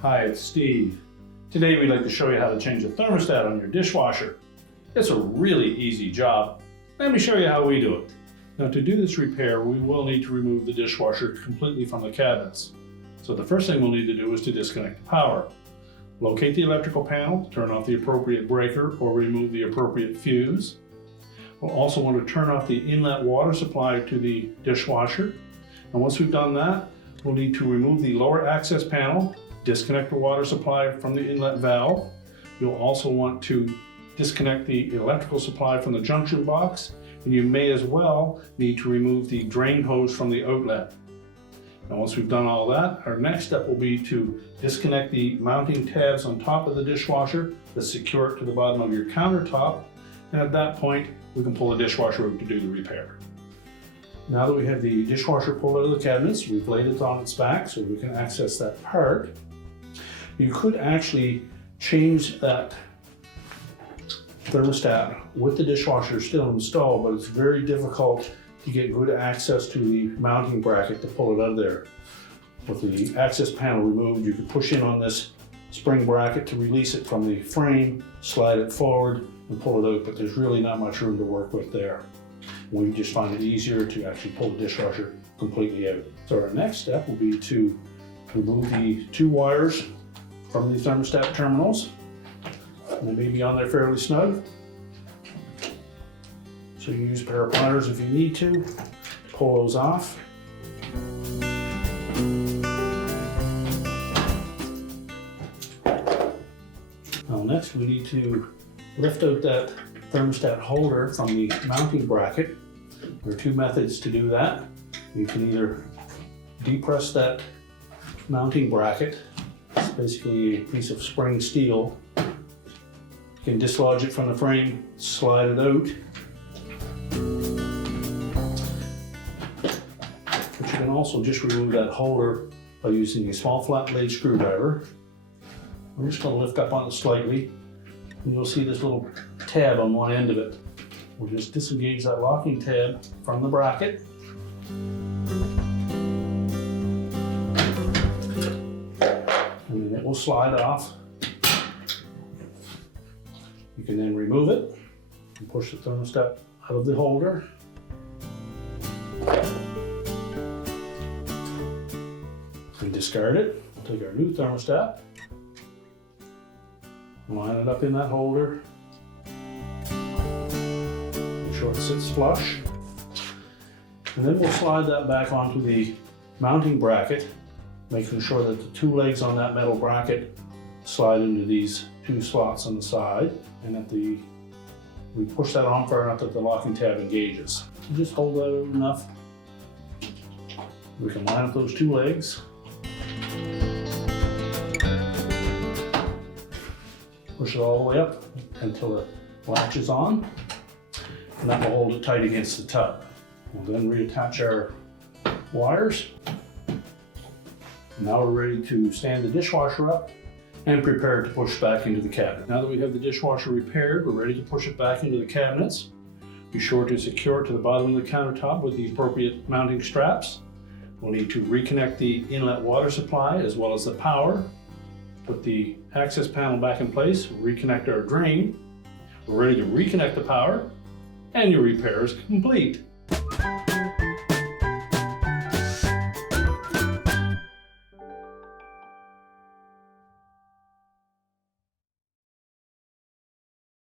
Hi, it's Steve. Today we'd like to show you how to change the thermostat on your dishwasher. It's a really easy job. Let me show you how we do it. Now, to do this repair, we will need to remove the dishwasher completely from the cabinets. So the first thing we'll need to do is to disconnect the power. Locate the electrical panel, turn off the appropriate breaker or remove the appropriate fuse. We'll also want to turn off the inlet water supply to the dishwasher. And once we've done that, we'll need to remove the lower access panel, disconnect the water supply from the inlet valve. You'll also want to disconnect the electrical supply from the junction box, and you may as well need to remove the drain hose from the outlet. Now, once we've done all that, our next step will be to disconnect the mounting tabs on top of the dishwasher that secure it to the bottom of your countertop, and at that point we can pull the dishwasher out to do the repair. Now that we have the dishwasher pulled out of the cabinets, we've laid it on its back so we can access that part. You could actually change that thermostat with the dishwasher still installed, but it's very difficult to get good access to the mounting bracket to pull it out of there. With the access panel removed, you can push in on this spring bracket to release it from the frame, slide it forward and pull it out, but there's really not much room to work with there. We just find it easier to actually pull the dishwasher completely out. So our next step will be to remove the two wires from the thermostat terminals. And they may be on there fairly snug. So you use a pair of pliers if you need to pull those off. Now next we need to lift out that thermostat holder from the mounting bracket. There are two methods to do that. You can either depress that mounting bracket. It's basically a piece of spring steel. You can dislodge it from the frame, slide it out. But you can also just remove that holder by using a small flat blade screwdriver. I'm just going to lift up on it slightly, and you'll see this little tab on one end of it. We'll just disengage that locking tab from the bracket. And then it will slide off. You can then remove it and push the thermostat out of the holder. And discard it. We'll take our new thermostat, line it up in that holder. Make sure it sits flush. And then we'll slide that back onto the mounting bracket, making sure that the two legs on that metal bracket slide into these two slots on the side, and that we push that on far enough that the locking tab engages. You just hold that out enough. We can line up those two legs. Push it all the way up until it latches on, and that will hold it tight against the tub. We'll then reattach our wires. Now we're ready to stand the dishwasher up and prepare to push back into the cabinet. Now that we have the dishwasher repaired, we're ready to push it back into the cabinets. Be sure to secure it to the bottom of the countertop with the appropriate mounting straps. We'll need to reconnect the inlet water supply as well as the power. Put the access panel back in place, reconnect our drain. We're ready to reconnect the power, and your repair is complete.